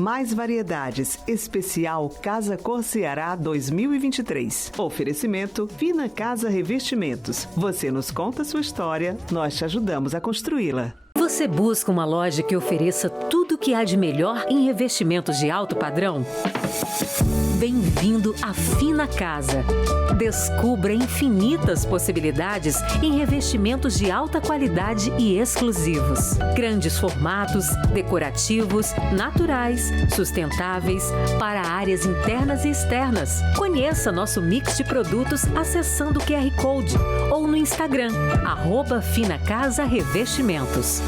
Mais variedades. Especial Casa Cor Ceará 2023. Oferecimento Fina Casa Revestimentos. Você nos conta a sua história, nós te ajudamos a construí-la. Você busca uma loja que ofereça tudo o que há de melhor em revestimentos de alto padrão? Bem-vindo à Fina Casa. Descubra infinitas possibilidades em revestimentos de alta qualidade e exclusivos. Grandes formatos, decorativos, naturais, sustentáveis, para áreas internas e externas. Conheça nosso mix de produtos acessando o QR Code ou no Instagram, @FinaCasaRevestimentos.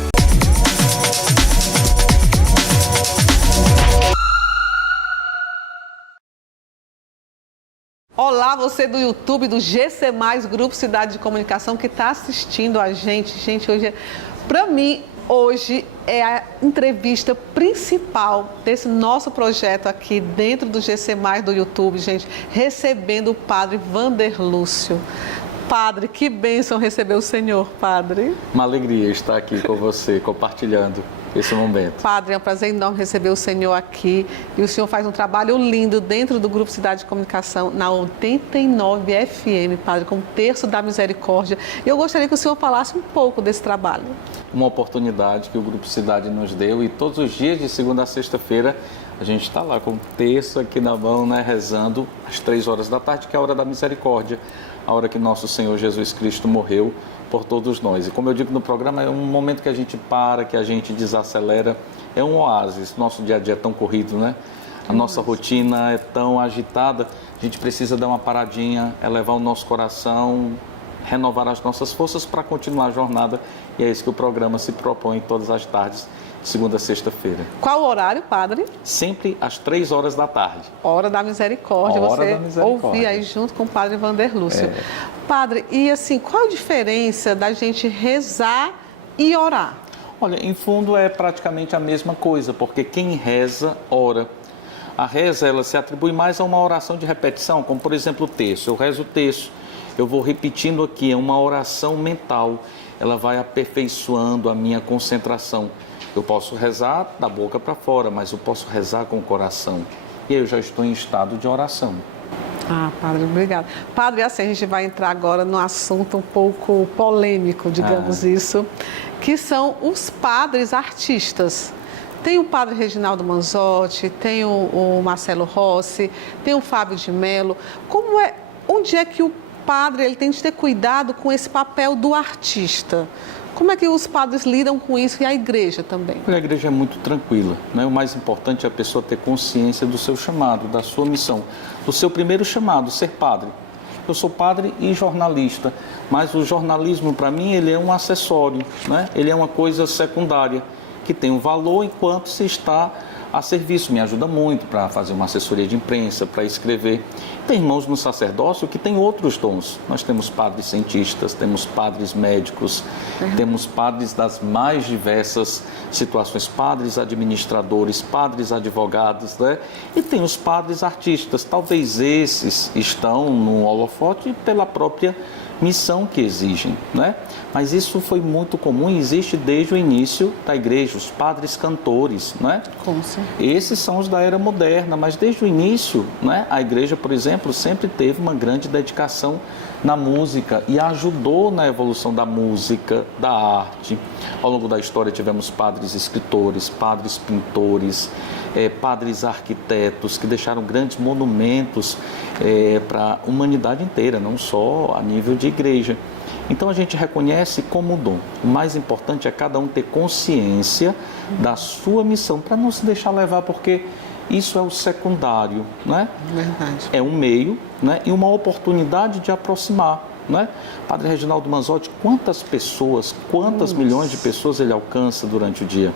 Olá, você do YouTube, do GC+, Grupo Cidade de Comunicação, que está assistindo a gente. Gente, para mim, hoje é a entrevista principal desse nosso projeto aqui dentro do GC+, do YouTube, gente, recebendo o Padre Wanderlúcio. Padre, que bênção receber o Senhor, Padre. Uma alegria estar aqui com você, compartilhando esse momento. Padre, é um prazer enorme receber o Senhor aqui. E o Senhor faz um trabalho lindo dentro do Grupo Cidade de Comunicação, na 89 FM, Padre, com o Terço da Misericórdia. E eu gostaria que o Senhor falasse um pouco desse trabalho. Uma oportunidade que o Grupo Cidade nos deu, e todos os dias, de segunda a sexta-feira, a gente está lá com o terço aqui na mão, né, rezando às 3 horas da tarde, que é a hora da misericórdia, a hora que nosso Senhor Jesus Cristo morreu por todos nós. E como eu digo no programa, é um momento que a gente para, que a gente desacelera, é um oásis. Nosso dia a dia é tão corrido, né? A nossa rotina é tão agitada, a gente precisa dar uma paradinha, elevar o nosso coração, renovar as nossas forças para continuar a jornada. E é isso que o programa se propõe todas as tardes, de segunda a sexta-feira. Qual o horário, Padre? Sempre às 3 horas da tarde. Hora da Misericórdia. Hora você da misericórdia. Ouvir aí junto com o Padre Wanderlúcio. Padre, e assim, qual a diferença da gente rezar e orar? Olha, em fundo é praticamente a mesma coisa, porque quem reza, ora. A reza, ela se atribui mais a uma oração de repetição, como por exemplo o terço. Eu rezo o terço, eu vou repetindo aqui, é uma oração mental. Ela vai aperfeiçoando a minha concentração. Eu posso rezar da boca para fora, mas eu posso rezar com o coração. E aí eu já estou em estado de oração. Ah, Padre, obrigada. Padre, assim, a gente vai entrar agora num assunto um pouco polêmico, digamos isso, que são os padres artistas. Tem o Padre Reginaldo Manzotti, tem o Marcelo Rossi, tem o Fábio de Mello. Onde é que o padre ele tem de ter cuidado com esse papel do artista? Como é que os padres lidam com isso e a igreja também? A igreja é muito tranquila, né? O mais importante é a pessoa ter consciência do seu chamado, da sua missão, do seu primeiro chamado, ser padre. Eu sou padre e jornalista, mas o jornalismo para mim ele é um acessório, né? Ele é uma coisa secundária, que tem um valor enquanto se está a serviço. Me ajuda muito para fazer uma assessoria de imprensa, para escrever. Tem irmãos no sacerdócio que têm outros dons. Nós temos padres cientistas, temos padres médicos, temos padres das mais diversas situações, padres administradores, padres advogados, né? E tem os padres artistas. Talvez esses estão no holofote pela própria missão que exigem, né? Mas isso foi muito comum e existe desde o início da igreja, os padres cantores, né? Esses são os da era moderna, mas desde o início, né, a igreja, por exemplo, sempre teve uma grande dedicação na música e ajudou na evolução da música, da arte. Ao longo da história tivemos padres escritores, padres pintores, padres arquitetos que deixaram grandes monumentos para a humanidade inteira, não só a nível de igreja. Então a gente reconhece como dom. O mais importante é cada um ter consciência da sua missão, para não se deixar levar, porque isso é o secundário, né? Verdade. É um meio, né, e uma oportunidade de aproximar, né? Padre Reginaldo Manzotti, quantas pessoas, quantas milhões de pessoas ele alcança durante o dia?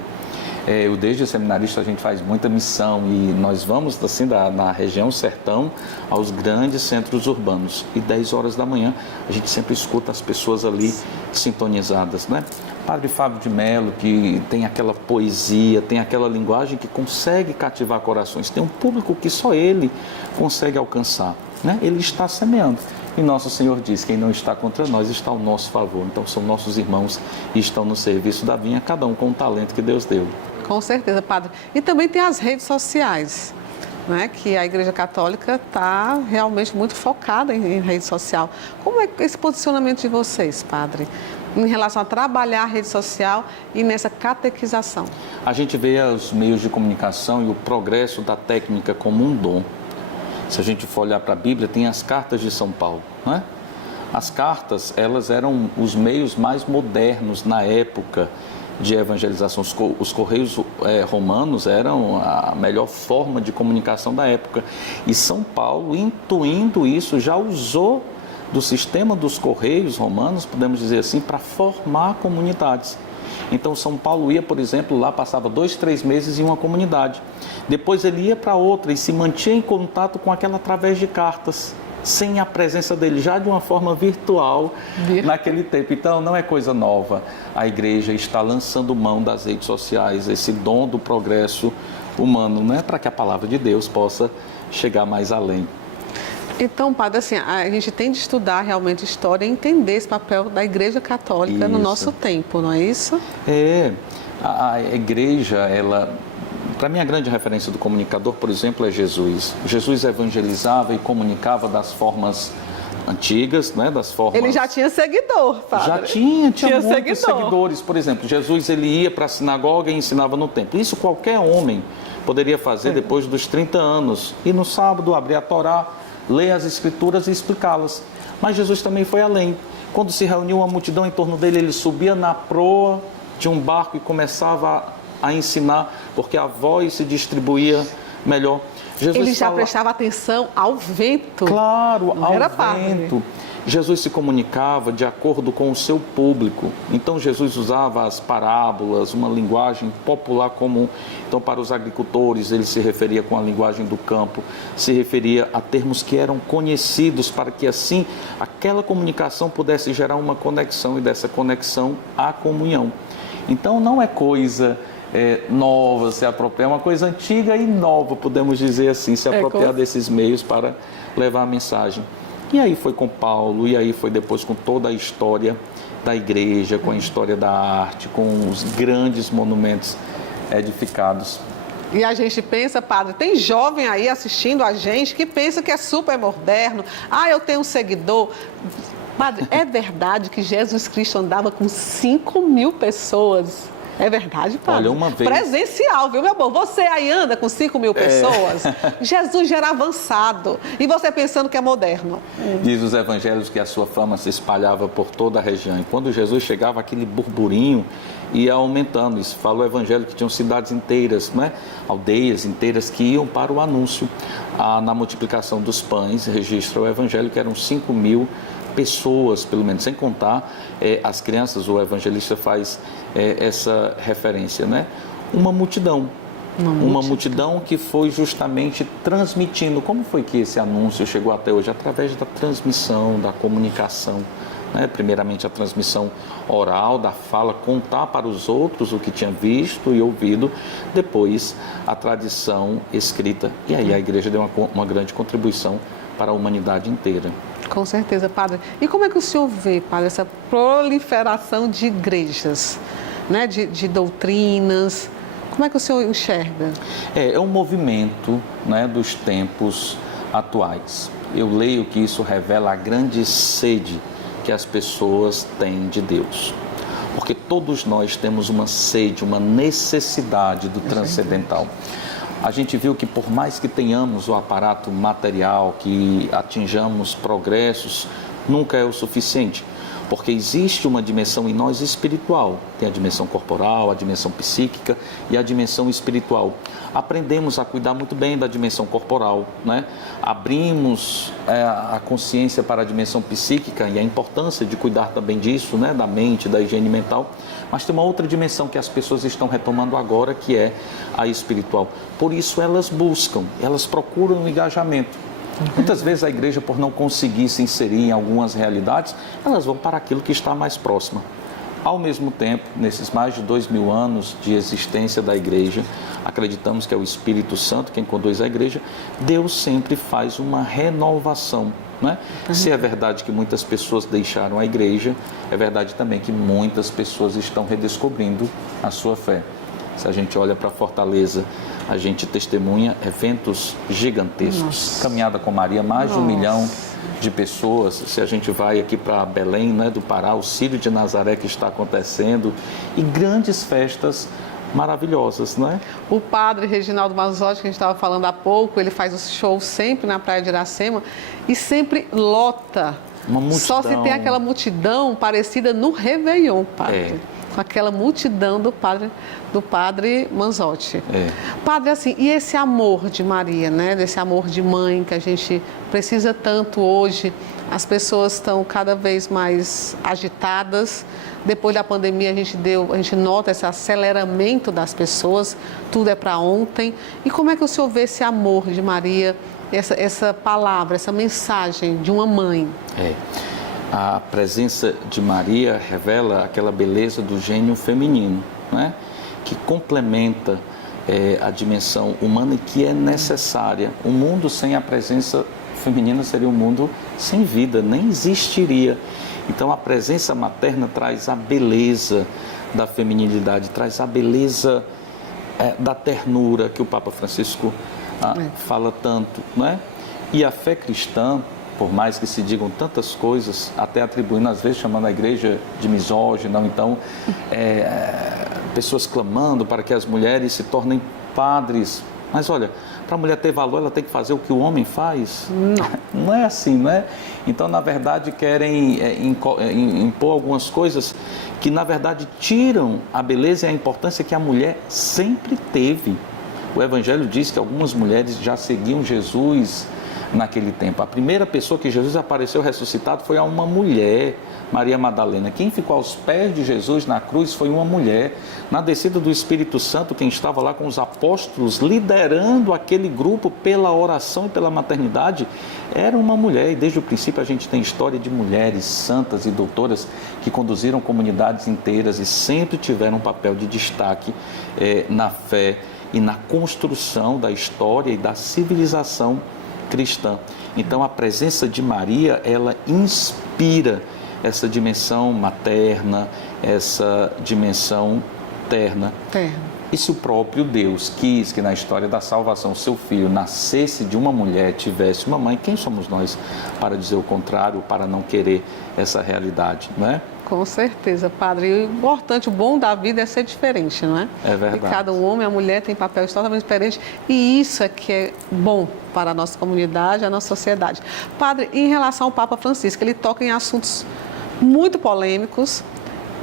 Eu, desde seminarista, a gente faz muita missão e nós vamos, assim, na região sertão aos grandes centros urbanos. E 10 horas da manhã, a gente sempre escuta as pessoas ali sintonizadas, né? Padre Fábio de Mello, que tem aquela poesia, tem aquela linguagem que consegue cativar corações. Tem um público que só ele consegue alcançar, né? Ele está semeando. E nosso Senhor diz, quem não está contra nós está ao nosso favor. Então são nossos irmãos e estão no serviço da vinha, cada um com o talento que Deus deu. Com certeza, padre. E também tem as redes sociais, né? Que a Igreja Católica está realmente muito focada em rede social. Como é esse posicionamento de vocês, padre, em relação a trabalhar a rede social e nessa catequização? A gente vê os meios de comunicação e o progresso da técnica como um dom. Se a gente for olhar para a Bíblia, tem as cartas de São Paulo, né? As cartas, elas eram os meios mais modernos na época de evangelização. Os correios romanos eram a melhor forma de comunicação da época. E São Paulo, intuindo isso, já usou do sistema dos correios romanos, podemos dizer assim, para formar comunidades. Então, São Paulo ia, por exemplo, lá passava 2, 3 meses em uma comunidade. Depois ele ia para outra e se mantinha em contato com aquela através de cartas, sem a presença dele, já de uma forma virtual naquele tempo. Então, não é coisa nova. A igreja está lançando mão das redes sociais, esse dom do progresso humano, né? Para que a palavra de Deus possa chegar mais além. Então, padre, assim, a gente tem de estudar realmente história e entender esse papel da Igreja Católica no nosso tempo, não é isso? A igreja, ela... Para mim, a grande referência do comunicador, por exemplo, é Jesus. Jesus evangelizava e comunicava das formas antigas, né? Das formas... Ele já tinha seguidor, padre. Já tinha muitos seguidores. Por exemplo, Jesus ele ia para a sinagoga e ensinava no templo. Isso qualquer homem poderia fazer depois dos 30 anos. Ir no sábado, abrir a Torá, ler as Escrituras e explicá-las. Mas Jesus também foi além. Quando se reuniu uma multidão em torno dele, ele subia na proa de um barco e começava a ensinar, porque a voz se distribuía melhor. Ele já prestava atenção ao vento. Claro, ao vento. Padre. Jesus se comunicava de acordo com o seu público. Então, Jesus usava as parábolas, uma linguagem popular comum. Então, para os agricultores, ele se referia com a linguagem do campo, se referia a termos que eram conhecidos, para que, assim, aquela comunicação pudesse gerar uma conexão, e dessa conexão, a comunhão. Então, não é coisa nova se apropriar, é uma coisa antiga e nova, podemos dizer assim, se apropriar desses meios para levar a mensagem. E aí foi com Paulo, e aí foi depois com toda a história da igreja, com a história da arte, com os grandes monumentos edificados. E a gente pensa, padre, tem jovem aí assistindo a gente que pensa que é super moderno. Eu tenho um seguidor. Padre, é verdade que Jesus Cristo andava com 5.000 pessoas? É verdade, padre? Olha, uma vez... Presencial, viu, meu bom? Você aí anda com 5.000 pessoas? Jesus já era avançado. E você pensando que é moderno. Diz os evangelhos que a sua fama se espalhava por toda a região. E quando Jesus chegava, aquele burburinho ia aumentando. Isso fala o evangelho que tinham cidades inteiras, né? Aldeias inteiras que iam para o anúncio. Na multiplicação dos pães, registra o evangelho que eram 5.000 pessoas, pelo menos, sem contar as crianças. O evangelista faz essa referência, né? Uma multidão que foi justamente transmitindo. Como foi que esse anúncio chegou até hoje? Através da transmissão, da comunicação, né? Primeiramente a transmissão oral, da fala, contar para os outros o que tinha visto e ouvido, depois a tradição escrita, e aí a igreja deu uma grande contribuição para a humanidade inteira. Com certeza, padre. E como é que o senhor vê, padre, essa proliferação de igrejas, né? de doutrinas? Como é que o senhor enxerga? É um movimento, né, dos tempos atuais. Eu leio que isso revela a grande sede que as pessoas têm de Deus. Porque todos nós temos uma sede, uma necessidade do transcendental. A gente viu que por mais que tenhamos o aparato material, que atinjamos progressos, nunca é o suficiente. Porque existe uma dimensão em nós espiritual. Tem a dimensão corporal, a dimensão psíquica e a dimensão espiritual. Aprendemos a cuidar muito bem da dimensão corporal, né? Abrimos a consciência para a dimensão psíquica e a importância de cuidar também disso, né? Da mente, da higiene mental. Mas tem uma outra dimensão que as pessoas estão retomando agora, que é a espiritual. Por isso elas buscam, elas procuram um engajamento. Muitas vezes a igreja, por não conseguir se inserir em algumas realidades, elas vão para aquilo que está mais próximo. Ao mesmo tempo, nesses mais de 2.000 anos de existência da igreja, acreditamos que é o Espírito Santo quem conduz a igreja. Deus sempre faz uma renovação, né? Se é verdade que muitas pessoas deixaram a igreja, é verdade também que muitas pessoas estão redescobrindo a sua fé. Se a gente olha para Fortaleza, a gente testemunha eventos gigantescos. Nossa. Caminhada com Maria, mais de 1 Nossa. milhão de pessoas. Se a gente vai aqui para Belém, né, do Pará, o Círio de Nazaré que está acontecendo, e grandes festas maravilhosas, não é? O padre Reginaldo Manzotti, que a gente estava falando há pouco, ele faz os shows sempre na Praia de Iracema e sempre lota. Uma multidão. Só se tem aquela multidão parecida no Réveillon, padre. É. Com aquela multidão do padre Manzotti. É. Padre, assim, e esse amor de Maria, né? Desse amor de mãe que a gente precisa tanto hoje. As pessoas estão cada vez mais agitadas. Depois da pandemia, a gente nota esse aceleramento das pessoas. Tudo é para ontem. E como é que o senhor vê esse amor de Maria, essa palavra, essa mensagem de uma mãe? A presença de Maria revela aquela beleza do gênio feminino, né? Que complementa a dimensão humana e que é necessária. Um mundo sem a presença feminina seria um mundo sem vida, nem existiria. Então a presença materna traz a beleza da feminilidade, traz a beleza da ternura que o Papa Francisco fala tanto, né? E a fé cristã, por mais que se digam tantas coisas, até atribuindo, às vezes, chamando a igreja de misógina, então, pessoas clamando para que as mulheres se tornem padres. Mas olha, para a mulher ter valor, ela tem que fazer o que o homem faz? Não é assim, não é? Então, na verdade, querem impor algumas coisas que, na verdade, tiram a beleza e a importância que a mulher sempre teve. O Evangelho diz que algumas mulheres já seguiam Jesus naquele tempo. A primeira pessoa que Jesus apareceu ressuscitado foi a uma mulher, Maria Madalena. Quem ficou aos pés de Jesus na cruz foi uma mulher. Na descida do Espírito Santo, quem estava lá com os apóstolos, liderando aquele grupo pela oração e pela maternidade, era uma mulher. E desde o princípio a gente tem história de mulheres santas e doutoras que conduziram comunidades inteiras e sempre tiveram um papel de destaque na fé e na construção da história e da civilização cristã. Então a presença de Maria, ela inspira essa dimensão materna, essa dimensão terna. E se o próprio Deus quis que na história da salvação seu filho nascesse de uma mulher, tivesse uma mãe, quem somos nós para dizer o contrário, para não querer essa realidade, não é? Com certeza, padre. E o importante, o bom da vida é ser diferente, não é? É verdade. E cada homem e a mulher tem papéis totalmente diferentes. E isso é que é bom para a nossa comunidade, a nossa sociedade. Padre, em relação ao Papa Francisco, ele toca em assuntos muito polêmicos,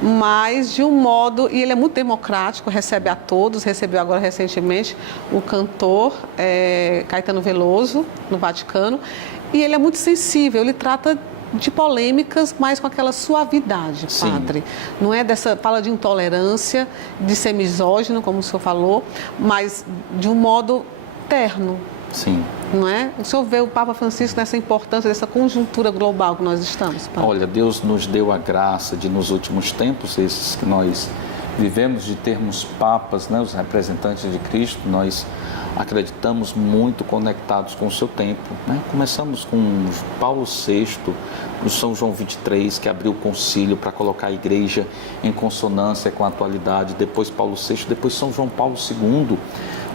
mas de um modo, e ele é muito democrático, recebe a todos, recebeu agora recentemente o cantor Caetano Veloso, no Vaticano, e ele é muito sensível, ele trata de polêmicas, mas com aquela suavidade, padre. Sim. Não é fala de intolerância, de ser misógino, como o senhor falou, mas de um modo terno. Sim. Não é? O senhor vê o Papa Francisco nessa importância, dessa conjuntura global que nós estamos, padre? Olha, Deus nos deu a graça de, nos últimos tempos, esses que nós vivemos, de termos papas, né, os representantes de Cristo. Nós acreditamos muito conectados com o seu tempo, né? Começamos com Paulo VI, o São João XXIII, que abriu o concílio para colocar a igreja em consonância com a atualidade, depois Paulo VI, depois São João Paulo II,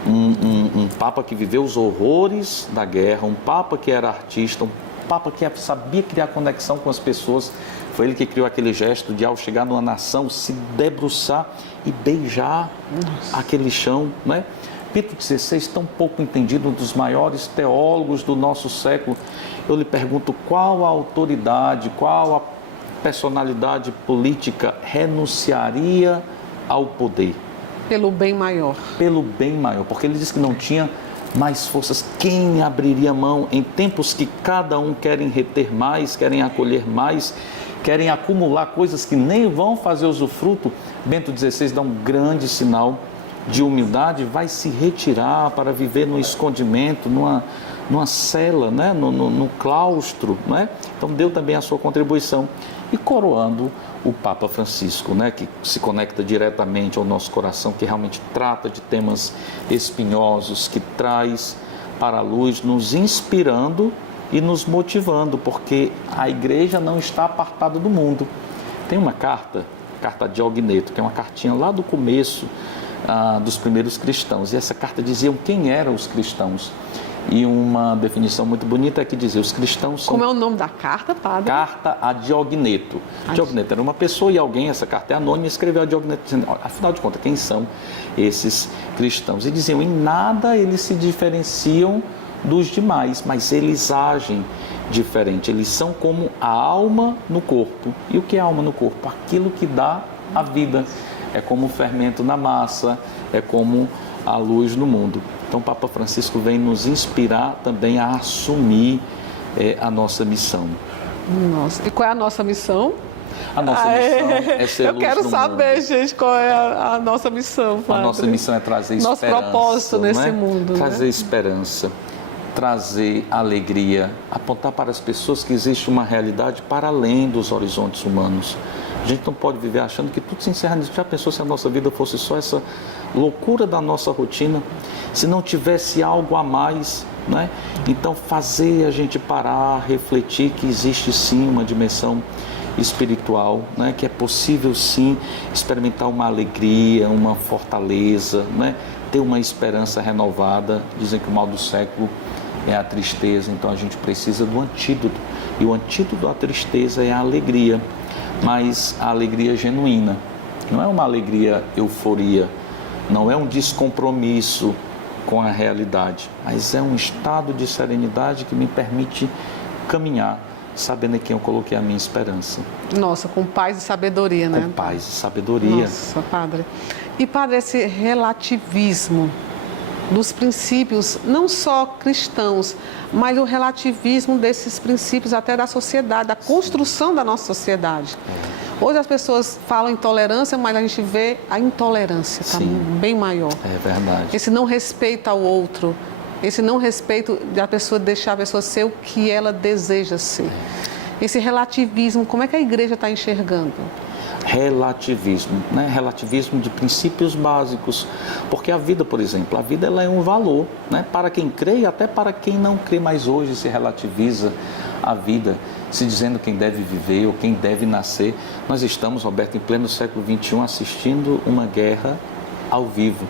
um papa que viveu os horrores da guerra, um papa que era artista, um papa que sabia criar conexão com as pessoas. Foi ele que criou aquele gesto de, ao chegar numa nação, se debruçar e beijar aquele chão, né? Pito XVI, tão pouco entendido, um dos maiores teólogos do nosso século. Eu lhe pergunto, qual a autoridade, qual a personalidade política renunciaria ao poder? Pelo bem maior. Pelo bem maior, porque ele disse que não tinha mais forças. Quem abriria mão em tempos que cada um querem reter mais, querem acolher mais, querem acumular coisas que nem vão fazer usufruto? Bento XVI dá um grande sinal de humildade, vai se retirar para viver no escondimento, numa cela, né? no claustro, né? Então deu também a sua contribuição. E coroando o Papa Francisco, né? Que se conecta diretamente ao nosso coração, que realmente trata de temas espinhosos, que traz para a luz, nos inspirando e nos motivando, porque a igreja não está apartada do mundo. Tem uma carta de Ogneto, que é uma cartinha lá do começo dos primeiros cristãos. E essa carta dizia quem eram os cristãos. E uma definição muito bonita é que dizia, os cristãos são... Como é o nome da carta, padre? Carta a Diogneto. Diogneto era uma pessoa e alguém, essa carta é anônima, escreveu a Diogneto, dizendo, afinal de contas, quem são esses cristãos? E diziam, em nada eles se diferenciam dos demais, mas eles agem diferente. Eles são como a alma no corpo. E o que é a alma no corpo? Aquilo que dá a vida. É como o fermento na massa, é como a luz no mundo. Então, o Papa Francisco vem nos inspirar também a assumir a nossa missão. Nossa, e qual é a nossa missão? A nossa missão é ser Eu luz quero no saber, mundo. gente, qual é a nossa missão, padre. A nossa missão é trazer nosso esperança. Nosso propósito nesse né? mundo. Trazer né? esperança, trazer alegria, apontar para as pessoas que existe uma realidade para além dos horizontes humanos. A gente não pode viver achando que tudo se encerra nisso. Já pensou se a nossa vida fosse só essa loucura da nossa rotina? Se não tivesse algo a mais, né? Então fazer a gente parar, refletir que existe sim uma dimensão espiritual, né? Que é possível sim experimentar uma alegria, uma fortaleza, né? Ter uma esperança renovada. Dizem que o mal do século é a tristeza, então a gente precisa do antídoto. E o antídoto à tristeza é a alegria, mas a alegria genuína. Não é uma alegria euforia, não é um descompromisso com a realidade, mas é um estado de serenidade que me permite caminhar, sabendo em quem eu coloquei a minha esperança. Nossa, com paz e sabedoria, né? Com paz e sabedoria. Nossa, padre. E, padre, esse relativismo dos princípios, não só cristãos, mas o relativismo desses princípios até da sociedade, da construção da nossa sociedade. Hoje as pessoas falam em tolerância, mas a gente vê a intolerância está bem maior. É verdade. Esse não respeito ao outro, esse não respeito da pessoa, deixar a pessoa ser o que ela deseja ser. Esse relativismo, como é que a igreja está enxergando? Relativismo, né? Relativismo de princípios básicos, porque a vida, por exemplo, a vida ela é um valor, né? Para quem crê e até para quem não crê, mas hoje se relativiza a vida, se dizendo quem deve viver ou quem deve nascer. Nós estamos, Roberto, em pleno século XXI, assistindo uma guerra ao vivo,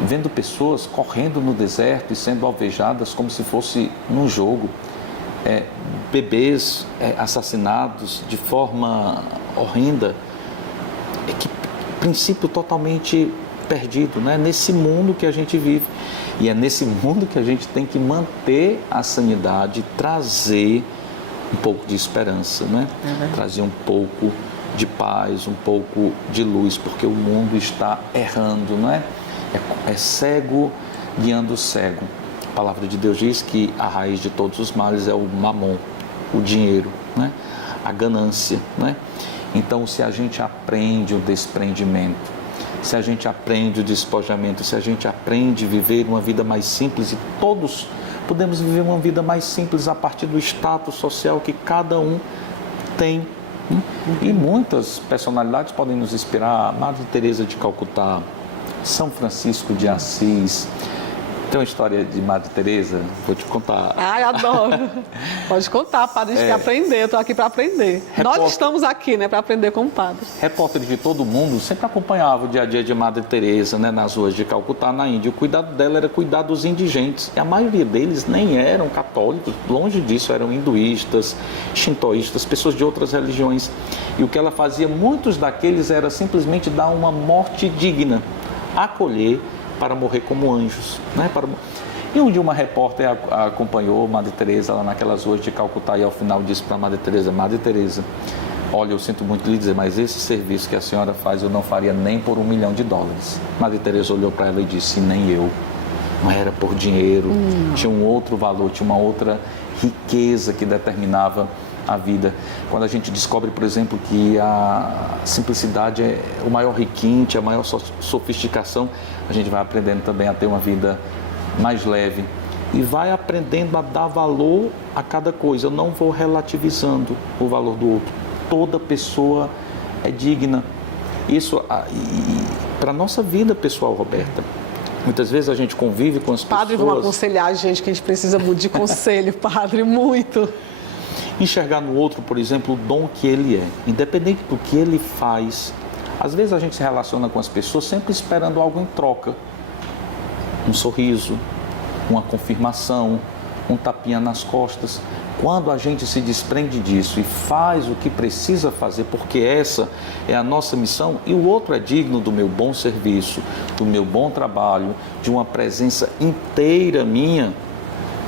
vendo pessoas correndo no deserto e sendo alvejadas como se fosse num jogo, bebês assassinados de forma horrenda. Que princípio totalmente perdido, né? Nesse mundo que a gente vive. E é nesse mundo que a gente tem que manter a sanidade, trazer um pouco de esperança, né? Trazer um pouco de paz, um pouco de luz, porque o mundo está errando, não é? É cego guiando o cego. A palavra de Deus diz que a raiz de todos os males é o mamon, o dinheiro, né? A ganância, né? Então, se a gente aprende o desprendimento, se a gente aprende o despojamento, se a gente aprende a viver uma vida mais simples, e todos podemos viver uma vida mais simples a partir do status social que cada um tem. E muitas personalidades podem nos inspirar. Madre Teresa de Calcutá, São Francisco de Assis. Tem uma história de Madre Teresa, vou te contar. Ai, adoro. Pode contar, padre, a gente quer aprender, eu estou aqui para aprender. Nós estamos aqui, né, para aprender com o padre. Repórteres de todo mundo sempre acompanhavam o dia a dia de Madre Teresa, né, nas ruas de Calcutá, na Índia. O cuidado dela era cuidar dos indigentes. E a maioria deles nem eram católicos, longe disso, eram hinduístas, shintoístas, pessoas de outras religiões. E o que ela fazia, muitos daqueles, era simplesmente dar uma morte digna, acolher, para morrer como anjos, né? E um dia uma repórter acompanhou Madre Teresa lá naquelas ruas de Calcutá e ao final disse para Madre Teresa: Madre Teresa, olha, eu sinto muito lhe dizer, mas esse serviço que a senhora faz eu não faria nem por $1 milhão. Madre Teresa olhou para ela e disse: nem eu. Não era por dinheiro, tinha um outro valor, tinha uma outra riqueza que determinava a vida. Quando a gente descobre, por exemplo, que a simplicidade é o maior requinte, a maior sofisticação, a gente vai aprendendo também a ter uma vida mais leve e vai aprendendo a dar valor a cada coisa. Eu não vou relativizando o valor do outro. Toda pessoa é digna. Isso para a nossa vida pessoal, Roberta. Muitas vezes a gente convive com as pessoas... Padre, vamos aconselhar a gente, que a gente precisa muito de conselho, padre, muito. Enxergar no outro, por exemplo, o dom que ele é. Independente do que ele faz, Às vezes a gente se relaciona com as pessoas sempre esperando algo em troca. Um sorriso, uma confirmação, um tapinha nas costas. Quando a gente se desprende disso e faz o que precisa fazer, porque essa é a nossa missão, e o outro é digno do meu bom serviço, do meu bom trabalho, de uma presença inteira minha,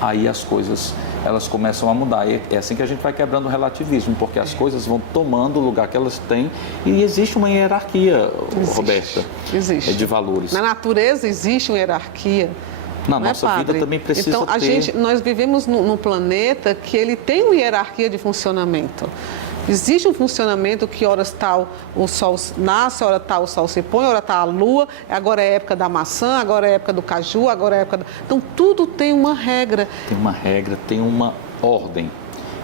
aí as coisas elas começam a mudar. É assim que a gente vai quebrando o relativismo, porque as coisas vão tomando o lugar que elas têm e existe uma hierarquia, Roberta, de valores. Na natureza existe uma hierarquia. Na nossa vida também precisa então, nós vivemos num planeta que ele tem uma hierarquia de funcionamento. Existe um funcionamento que horas tal o sol nasce, hora tal o sol se põe, hora tal a lua, agora é época da maçã, agora é época do caju, agora é época... Então, tudo tem uma regra. Tem uma regra, tem uma ordem.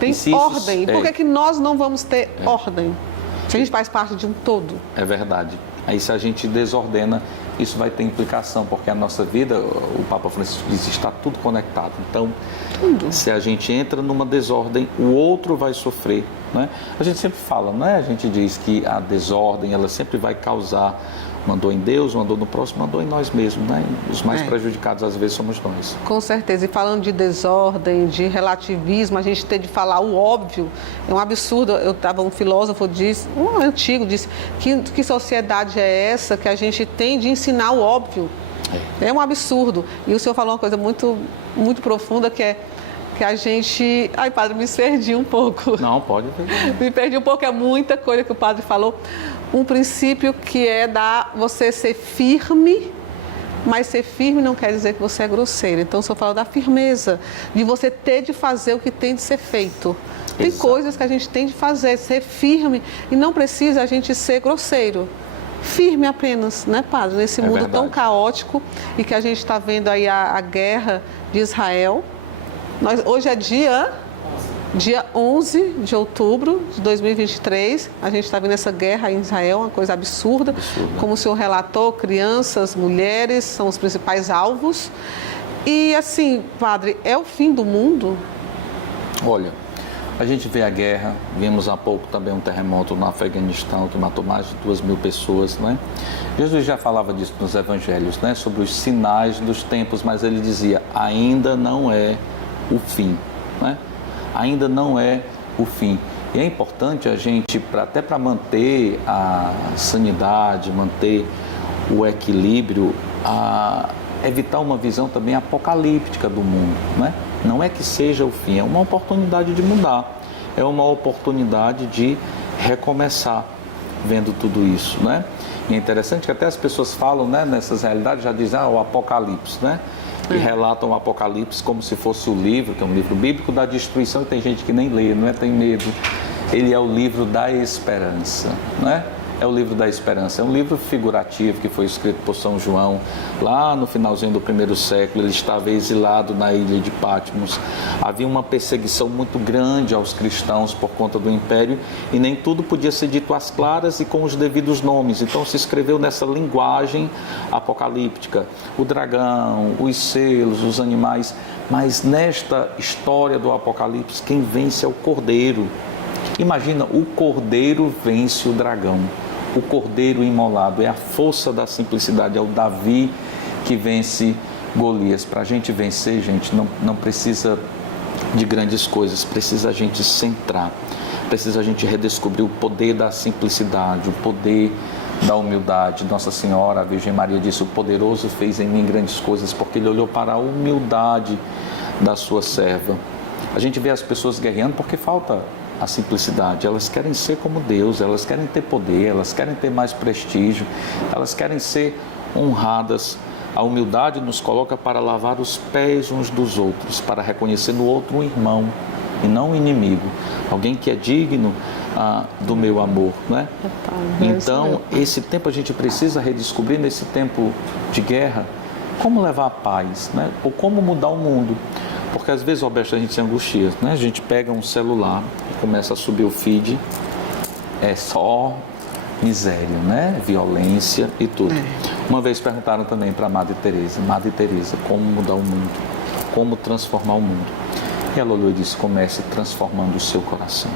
Tem ordem. Por que nós não vamos ter ordem? Se a gente faz parte de um todo. É verdade. Aí, se a gente desordena, isso vai ter implicação, porque a nossa vida, o Papa Francisco diz, está tudo conectado. Então, se a gente entra numa desordem, o outro vai sofrer, né? A gente sempre fala, né? A gente diz que a desordem, ela sempre vai causar uma dor em Deus, uma dor no próximo, uma dor em nós mesmos, né? Os mais prejudicados, às vezes, somos nós. Com certeza. E falando de desordem, de relativismo, a gente tem de falar o óbvio. É um absurdo. Um filósofo disse, um antigo, disse que sociedade é essa que a gente tem de ensinar o óbvio. É um absurdo. E o senhor falou uma coisa muito, muito profunda, que é que a gente... Ai, padre, me perdi um pouco. Não, pode. Me perdi um pouco, é muita coisa que o padre falou. Um princípio que é você ser firme, mas ser firme não quer dizer que você é grosseiro. Então, o senhor fala da firmeza, de você ter de fazer o que tem de ser feito. Tem coisas que a gente tem de fazer, ser firme, e não precisa a gente ser grosseiro. Firme apenas, né, padre? Nesse mundo tão caótico e que a gente está vendo aí a guerra de Israel. Hoje é dia 11 de outubro de 2023, a gente está vendo essa guerra em Israel, uma coisa absurda. Como o senhor relatou, crianças, mulheres são os principais alvos. E assim, padre, é o fim do mundo? Olha, a gente vê a guerra, vimos há pouco também um terremoto no Afeganistão que matou mais de 2.000 pessoas, né? Jesus já falava disso nos evangelhos, né? Sobre os sinais dos tempos, mas ele dizia, ainda não é o fim, né? Ainda não é o fim. E é importante a gente, até para manter a sanidade, manter o equilíbrio, evitar uma visão também apocalíptica do mundo, né? Não é que seja o fim, é uma oportunidade de mudar, é uma oportunidade de recomeçar vendo tudo isso, né? E é interessante que até as pessoas falam, né, nessas realidades, já dizem, o Apocalipse, né? E relatam o Apocalipse como se fosse o livro, que é um livro bíblico da destruição, e tem gente que nem lê, não é? Tem medo. Ele é o livro da esperança, né? É o livro da esperança, é um livro figurativo que foi escrito por São João lá no finalzinho do 1º século. Ele estava exilado na ilha de Patmos. Havia uma perseguição muito grande aos cristãos por conta do império e nem tudo podia ser dito às claras e com os devidos nomes. Então se escreveu nessa linguagem apocalíptica, o dragão, os selos, os animais. Mas nesta história do Apocalipse, quem vence é o Cordeiro. Imagina, o Cordeiro vence o dragão. O Cordeiro imolado é a força da simplicidade, é o Davi que vence Golias. Para a gente vencer, gente, não precisa de grandes coisas, precisa a gente centrar, precisa a gente redescobrir o poder da simplicidade, o poder da humildade. Nossa Senhora, a Virgem Maria disse, o poderoso fez em mim grandes coisas, porque ele olhou para a humildade da sua serva. A gente vê as pessoas guerreando porque falta a simplicidade, elas querem ser como Deus, elas querem ter poder, elas querem ter mais prestígio, elas querem ser honradas. A humildade nos coloca para lavar os pés uns dos outros, para reconhecer no outro um irmão e não um inimigo, alguém que é digno do meu amor, né? Então, esse tempo a gente precisa redescobrir, nesse tempo de guerra, como levar a paz, né? Ou como mudar o mundo. Porque às vezes, Roberto, a gente se angustia, né? A gente pega um celular, começa a subir o feed, é só miséria, né? Violência e tudo. Uma vez perguntaram também para a Madre Teresa, como mudar o mundo, como transformar o mundo. E ela olhou e disse, comece transformando o seu coração.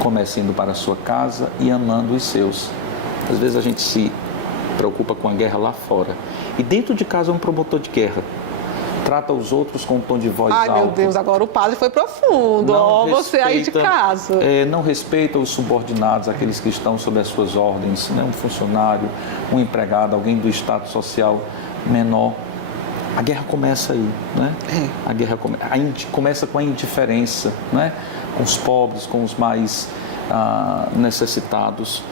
Comece indo para a sua casa e amando os seus. Às vezes a gente se preocupa com a guerra lá fora. E dentro de casa é um promotor de guerra. Trata os outros com um tom de voz alto. Ai, meu Deus, agora o padre foi profundo. Ó, você aí de casa. Não respeita os subordinados, aqueles que estão sob as suas ordens, né? Um funcionário, um empregado, alguém do status social menor. A guerra começa aí, né? A guerra começa com a indiferença, né? Com os pobres, com os mais necessitados.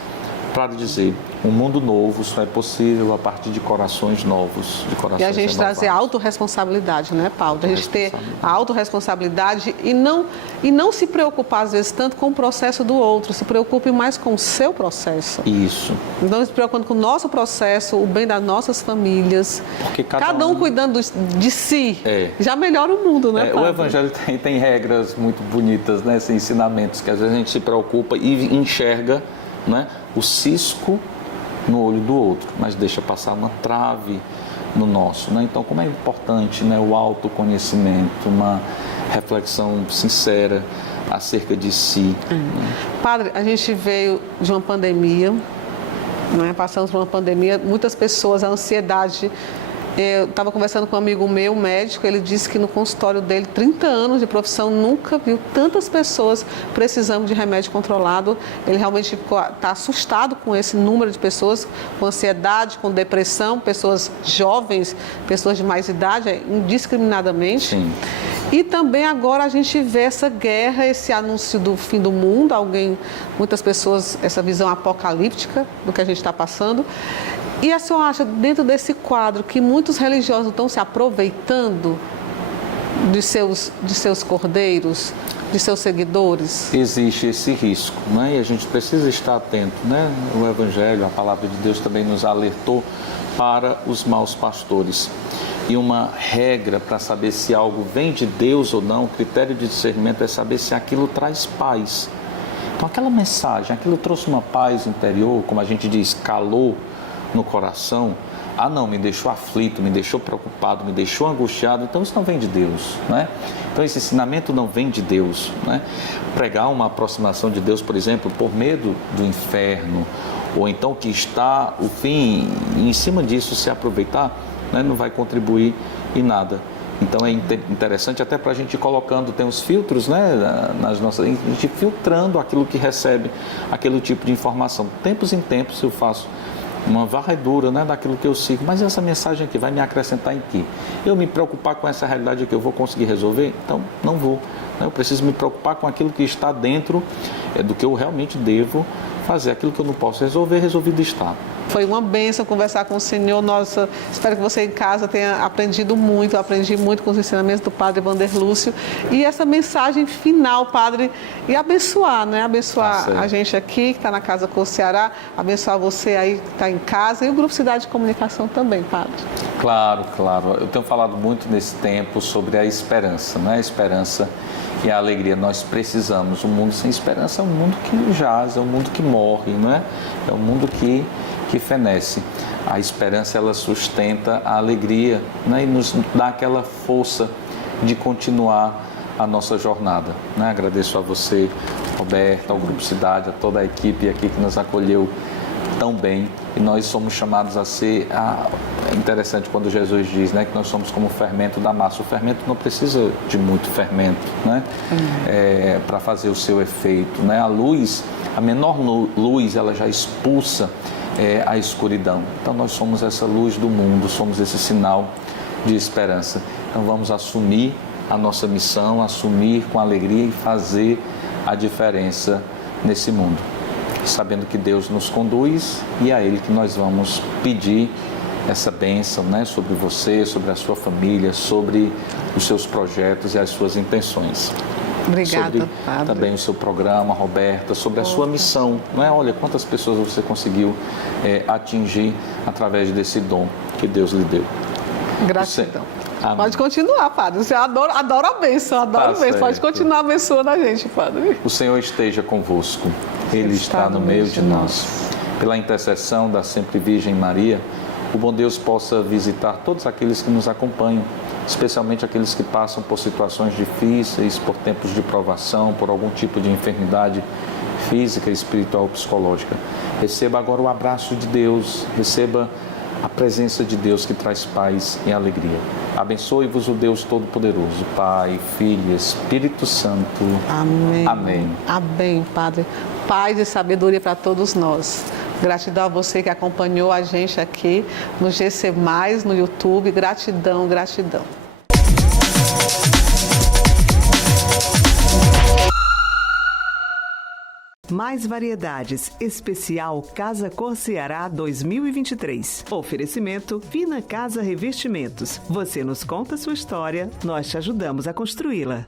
Para dizer, um mundo novo só é possível a partir de corações novos, de corações E a gente renovados. trazer a autorresponsabilidade, né, Paulo? A gente ter a autorresponsabilidade e não se preocupar, às vezes, tanto com o processo do outro, se preocupe mais com o seu processo. Isso. Não se preocupando com o nosso processo, o bem das nossas famílias. Porque cada um cuidando de si, já melhora o mundo, né, Paulo? O Evangelho tem regras muito bonitas, né, esses ensinamentos, que às vezes a gente se preocupa e enxerga, né, o cisco no olho do outro, mas deixa passar uma trave no nosso, né? Então, como é importante, né, o autoconhecimento, uma reflexão sincera acerca de si. Né? Padre, a gente veio de uma pandemia, né? Passamos por uma pandemia, muitas pessoas, a ansiedade. Eu estava conversando com um amigo meu, médico, ele disse que no consultório dele, 30 anos de profissão, nunca viu tantas pessoas precisando de remédio controlado. Ele realmente está assustado com esse número de pessoas com ansiedade, com depressão, pessoas jovens, pessoas de mais idade, indiscriminadamente. Sim. E também agora a gente vê essa guerra, esse anúncio do fim do mundo, muitas pessoas, essa visão apocalíptica do que a gente está passando. E a senhora acha, dentro desse quadro, que muitos religiosos estão se aproveitando de seus cordeiros, de seus seguidores? Existe esse risco, né? E a gente precisa estar atento, né? O Evangelho, a Palavra de Deus também nos alertou para os maus pastores. E uma regra para saber se algo vem de Deus ou não, o critério de discernimento é saber se aquilo traz paz. Então aquela mensagem, aquilo trouxe uma paz interior, como a gente diz, calor no coração. Não, me deixou aflito, me deixou preocupado, me deixou angustiado, então isso não vem de Deus, né? Então esse ensinamento não vem de Deus, né? Pregar uma aproximação de Deus, por exemplo, por medo do inferno, ou então que está o fim, e em cima disso se aproveitar, né, não vai contribuir em nada. Então é interessante até para a gente ir colocando, tem os filtros, né, nas nossas, a gente filtrando aquilo que recebe, aquele tipo de informação. Tempos em tempos eu faço uma varredura, né, daquilo que eu sigo, mas essa mensagem aqui vai me acrescentar em quê? Eu me preocupar com essa realidade aqui, eu vou conseguir resolver? Então, não vou. Né? Eu preciso me preocupar com aquilo que está dentro do que eu realmente devo fazer. Aquilo que eu não posso resolver, resolvido está. Foi uma bênção conversar com o senhor. Nossa, espero que você em casa tenha aprendido muito. Eu aprendi muito com os ensinamentos do padre Wander Lúcio. E essa mensagem final, padre, e abençoar, né? Abençoar a gente aqui, que está na Casa Cor Ceará, abençoar você aí que está em casa e o Grupo Cidade de Comunicação também, padre. Claro, claro. Eu tenho falado muito nesse tempo sobre a esperança, né? A esperança e a alegria. Nós precisamos. Um mundo sem esperança é um mundo que jaz, é um mundo que morre, não é? É um mundo que fenece. A esperança, ela sustenta a alegria, né? E nos dá aquela força de continuar a nossa jornada, né? Agradeço a você, Roberto, ao Grupo Cidade, a toda a equipe aqui que nos acolheu tão bem. E nós somos chamados a ser... É interessante quando Jesus diz, né, que nós somos como o fermento da massa. O fermento não precisa de muito fermento, né, para fazer o seu efeito, né? A luz, a menor luz, ela já expulsa a escuridão. Então nós somos essa luz do mundo, somos esse sinal de esperança. Então vamos assumir a nossa missão, assumir com alegria e fazer a diferença nesse mundo, sabendo que Deus nos conduz e é a Ele que nós vamos pedir essa bênção, né, sobre você, sobre a sua família, sobre os seus projetos e as suas intenções. Obrigada, sobre padre. Também o seu programa, Roberta, sobre a sua missão, não é? Olha quantas pessoas você conseguiu atingir através desse dom que Deus lhe deu. Gratidão. Pode continuar, padre. Você adora a bênção, adora a bênção. Pode continuar abençoando a gente, padre. O Senhor esteja convosco. Ele está no meio de nós. Pela intercessão da sempre Virgem Maria, o bom Deus possa visitar todos aqueles que nos acompanham, especialmente aqueles que passam por situações difíceis, por tempos de provação, por algum tipo de enfermidade física, espiritual, psicológica. Receba agora o abraço de Deus, receba a presença de Deus que traz paz e alegria. Abençoe-vos o Deus Todo-Poderoso, Pai, Filho e Espírito Santo. Amém. Amém. Amém, Padre. Paz e sabedoria para todos nós. Gratidão a você que acompanhou a gente aqui no GC+, no YouTube. Gratidão, gratidão. Mais variedades, especial Casa Cor Ceará 2023. Oferecimento Vina Casa Revestimentos. Você nos conta sua história, nós te ajudamos a construí-la.